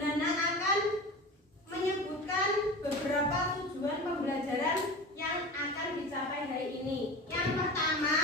Nana akan menyebutkan beberapa tujuan pembelajaran yang akan dicapai hari ini. Yang pertama,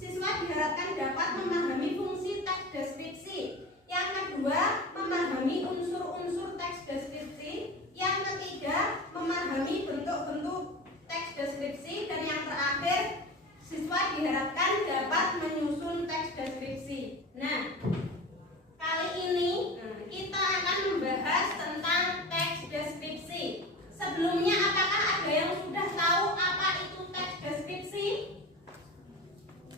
siswa diharapkan dapat memahami fungsi teks deskripsi. Yang kedua, memahami unsur-unsur teks deskripsi. Yang ketiga, memahami bentuk-bentuk teks deskripsi. Dan yang terakhir, siswa diharapkan dapat menyusun teks deskripsi. Nah, kali ini kita akan membahas tentang teks deskripsi. Sebelumnya, apakah ada yang sudah tahu apa itu teks deskripsi?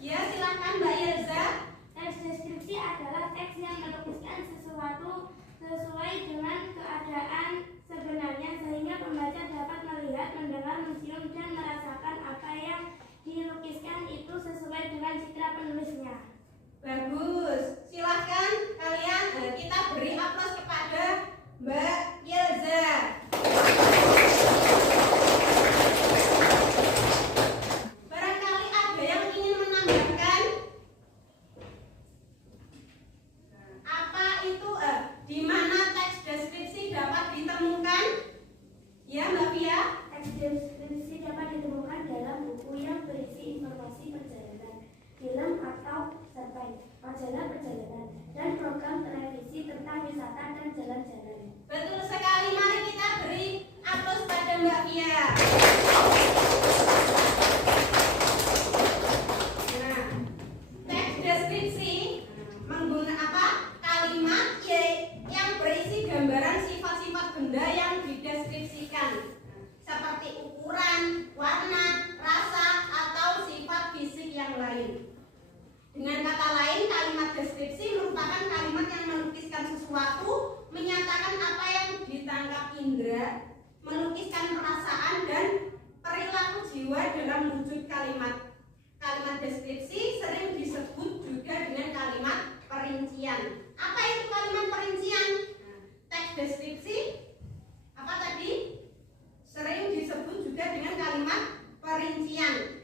Ya, silahkan Mbak Yelza. Teks deskripsi adalah teks yang melukiskan sesuatu sesuai dengan keadaan sebenarnya sehingga pembaca dapat melihat, mendengar, mencium, dan merasakan apa yang dilukiskan itu sesuai dengan citra penulisnya. Bagus. Silahkan kalian kita beri aplaus kepada Mbak Yelza. Barangkali ada yang ingin menambahkan apa itu di mana teks deskripsi dapat ditemukan? Ya, Mbak Pia. Teks deskripsi dapat ditemukan dalam buku yang berisi informasi perjalanan, film atau cerpen, majalah perjalanan, dan program televisi tentang wisata dan jalan-jalan. Betul sekali. Mari kita beri aplaus pada Mbak Pia. Nah, teks deskripsi menggunakan apa? Kalimat yang berisi gambaran sifat-sifat benda yang dideskripsikan, seperti ukuran, warna, rasa, atau sifat fisik yang lain. Dengan kata lain, kalimat deskripsi merupakan kalimat yang melukiskan sesuatu, menyatakan apa yang ditangkap indera, melukiskan perasaan dan perilaku jiwa dalam wujud kalimat. Kalimat deskripsi sering disebut juga dengan kalimat perincian. Apa itu kalimat perincian? Teks deskripsi apa tadi? Sering disebut juga dengan kalimat perincian.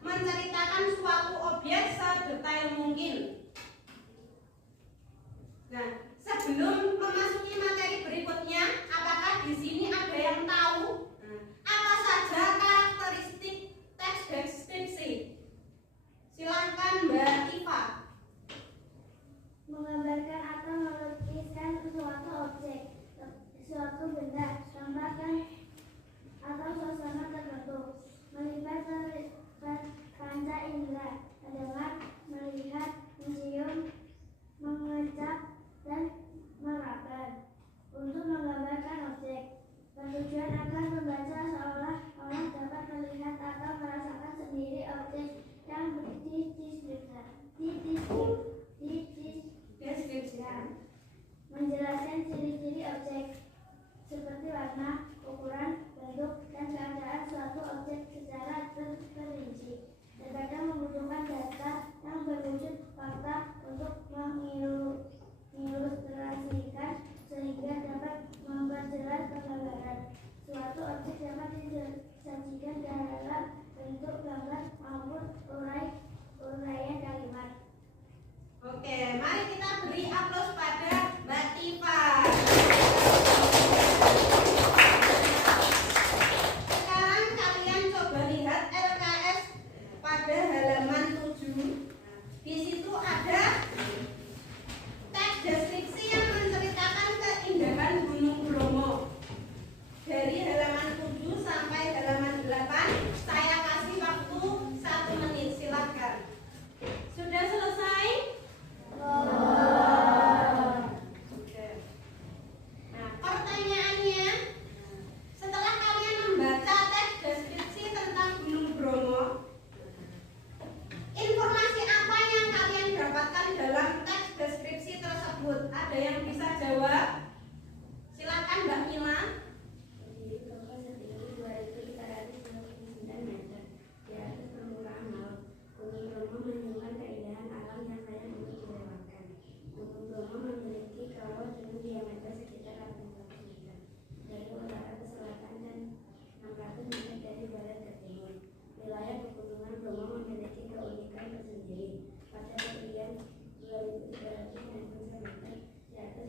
Menceritakan suatu objek sedetail mungkin. Nah, sebelum memasuki materi berikutnya, apakah di sini ada yang tahu apa saja karakteristik teks deskripsi? Silahkan Mbak Iva. Menggambarkan atau melukiskan suatu objek, suatu benda, tempat atau suasana tertentu, melibatkan panca indera, mendengar, melihat, mencium, mengecap, dan meraba. Untuk menggambarkan objek, bertujuan agar pembaca seolah-olah dapat melihat atau merasakan sendiri objek yang dideskripsikan. Menjelaskan ciri-ciri objek seperti warna, ukuran, bentuk, dan keadaan suatu objek secara terperinci. Terkadang membutuhkan data yang berwujud fakta untuk mengilustrasikan sehingga dapat memperjelas penggambaran. Suatu objek dapat disajikan dalam bentuk gambar maupun uraian kalimat. Oke, mari kita beri aplaus pada Mbak Tifa. Sekarang kalian coba lihat LKS pada halaman 7. Di situ ada teks deskripsi yang menceritakan keindahan Gunung Bromo. Dari halaman 7 sampai halaman 8, saya kasih waktu 1 menit, silakan. Sudah selesai? Oke. Nah, pertanyaannya, setelah kalian membaca teks deskripsi tentang Gunung Bromo, informasi apa yang kalian dapatkan dalam teks deskripsi tersebut? Ada yang bisa jawab? Silakan Mbak Mila. Pada ketinggian 2.300 meter di atas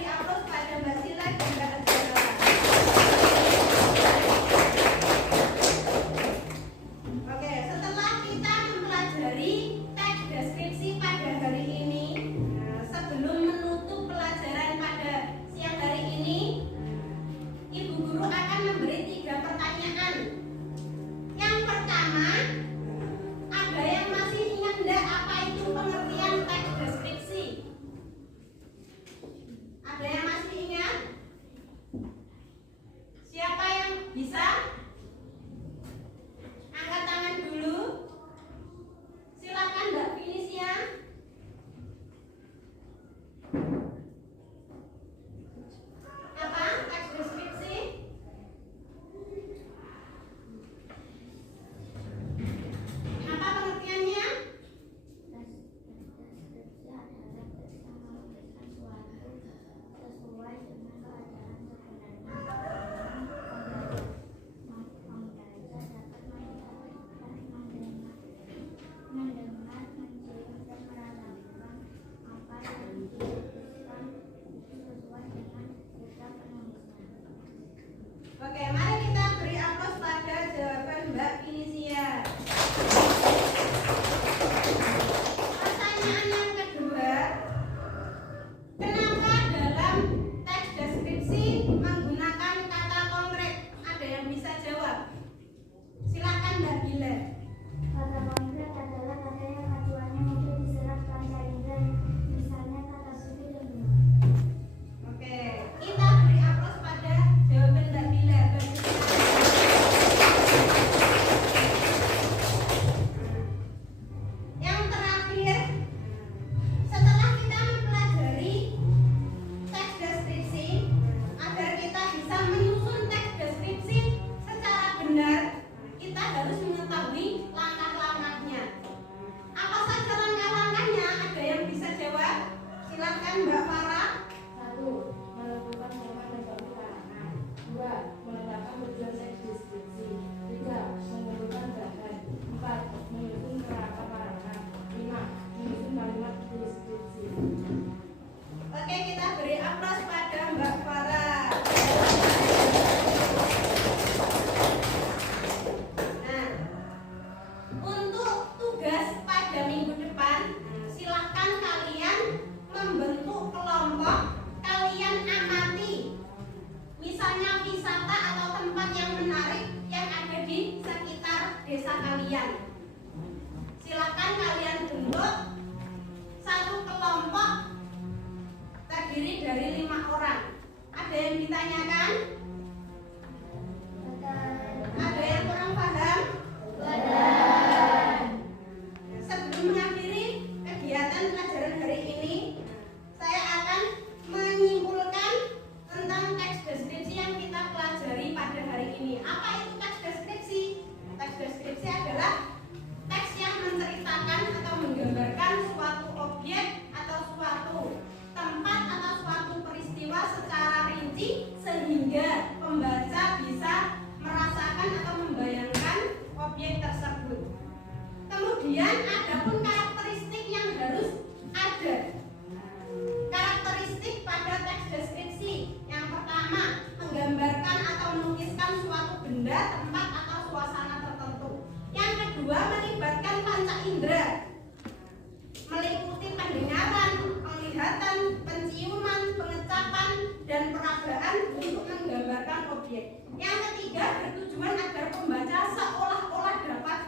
beri aplaus pada Mbak Sila dan Mbak Azhara. Oke, setelah kita mempelajari teks deskripsi pada hari ini, sebelum menutup pelajaran pada siang hari ini, Ibu Guru akan memberi 3 pertanyaan. Yang pertama, ada yang masih ingat enggak apa itu pengertian teks deskripsi? Ada yang masih ingat? Siapa yang bisa? Angkat tangan dulu. Silakan Mbak Finisia. Apa teks deskripsi? Apa pengertiannya? Deskripsi adalah teks yang melukiskan suatu sesuai dengan keadaan sebenarnya. Pembaca dapat melihat, mendengar, mencium, dan merasakan apa yang dilukiskan sesuai dengan cerita penulisnya. Oke, mari kita beri aplaus pada jawaban Mbak Finisia. Pertanyaan yang kedua, kenapa dalam teks deskripsi menggunakan kata konkret? Ada yang bisa jawab? Silakan Mbak Bila. Kata konkret adalah kata yang acuannya mudah diserap panca indera, misalnya kata suci dan benar. Oke, kita beri aplaus pada jawaban Mbak Bila. Yang terakhir, setelah kita mempelajari teks deskripsi, agar kita bisa menyusun teks deskripsi secara benar, kita harus mengetahui langkah-langkahnya. Apa saja langkah-langkahnya? Ada yang bisa jawab? Silakan Mbak Farah. 1. Menentukan tema dan topik karangan. 2. Meletakkan tujuan teks deskripsi. 3. Mengumpulkan bahan. 4. Menyusun kerangka karangan. 5. Menyusun kalimat deskripsi. Oke, kita beri aplaus pada Mbak Farah. Nah, untuk tugas pada minggu depan, silahkan kalian membentuk kelompok. Kalian amati, misalnya wisata atau tempat yang menarik yang ada di sekitar desa kalian. Silakan kalian bentuk satu kelompok terdiri dari 5 orang. Ada yang ditanyakan? Ada yang kurang paham? Sebelum mengakhiri kegiatan pelajaran hari ini, saya akan menyimpulkan tentang teks deskripsi yang kita pelajari pada hari ini. Apa itu teks deskripsi? Teks deskripsi adalah teks yang menceritakan atau menggambarkan suatu objek atau suatu tempat atau suatu peristiwa secara rinci sehingga pembaca bisa merasakan atau membayangkan objek tersebut. Kemudian ada pun karakteristik yang harus ada. Karakteristik pada teks deskripsi. Yang pertama, menggambarkan atau melukiskan suatu benda, tempat atau suasana tertentu. Yang kedua, melibatkan panca indera, meliputi pendengaran, penglihatan, penciuman, pengecapan, dan peragaan untuk menggambarkan objek. Yang ketiga, bertujuan agar pembaca seolah-olah dapat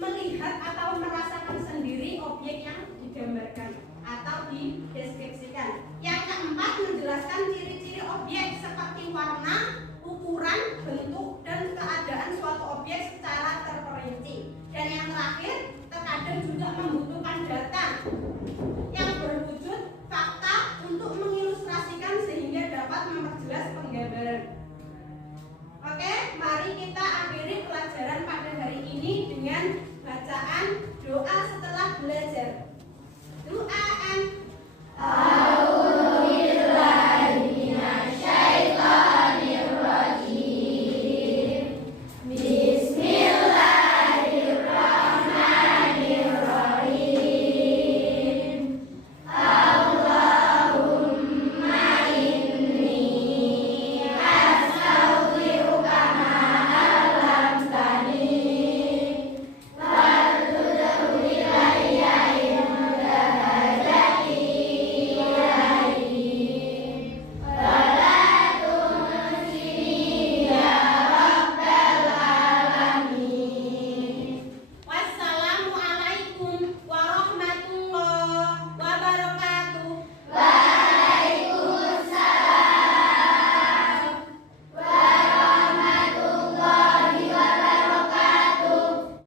melihat atau merasakan sendiri objek yang digambarkan atau dideskripsikan. Yang keempat, menjelaskan ciri-ciri objek seperti warna, ukuran, bentuk, dan keadaan suatu objek secara terperinci. Dan yang terakhir, terkadang juga membutuhkan data yang berwujud fakta untuk mengilustrasikan sehingga dapat memperjelas penggambaran. Oke, mari kita akhiri pelajaran pada hari ini dengan bacaan doa setelah belajar.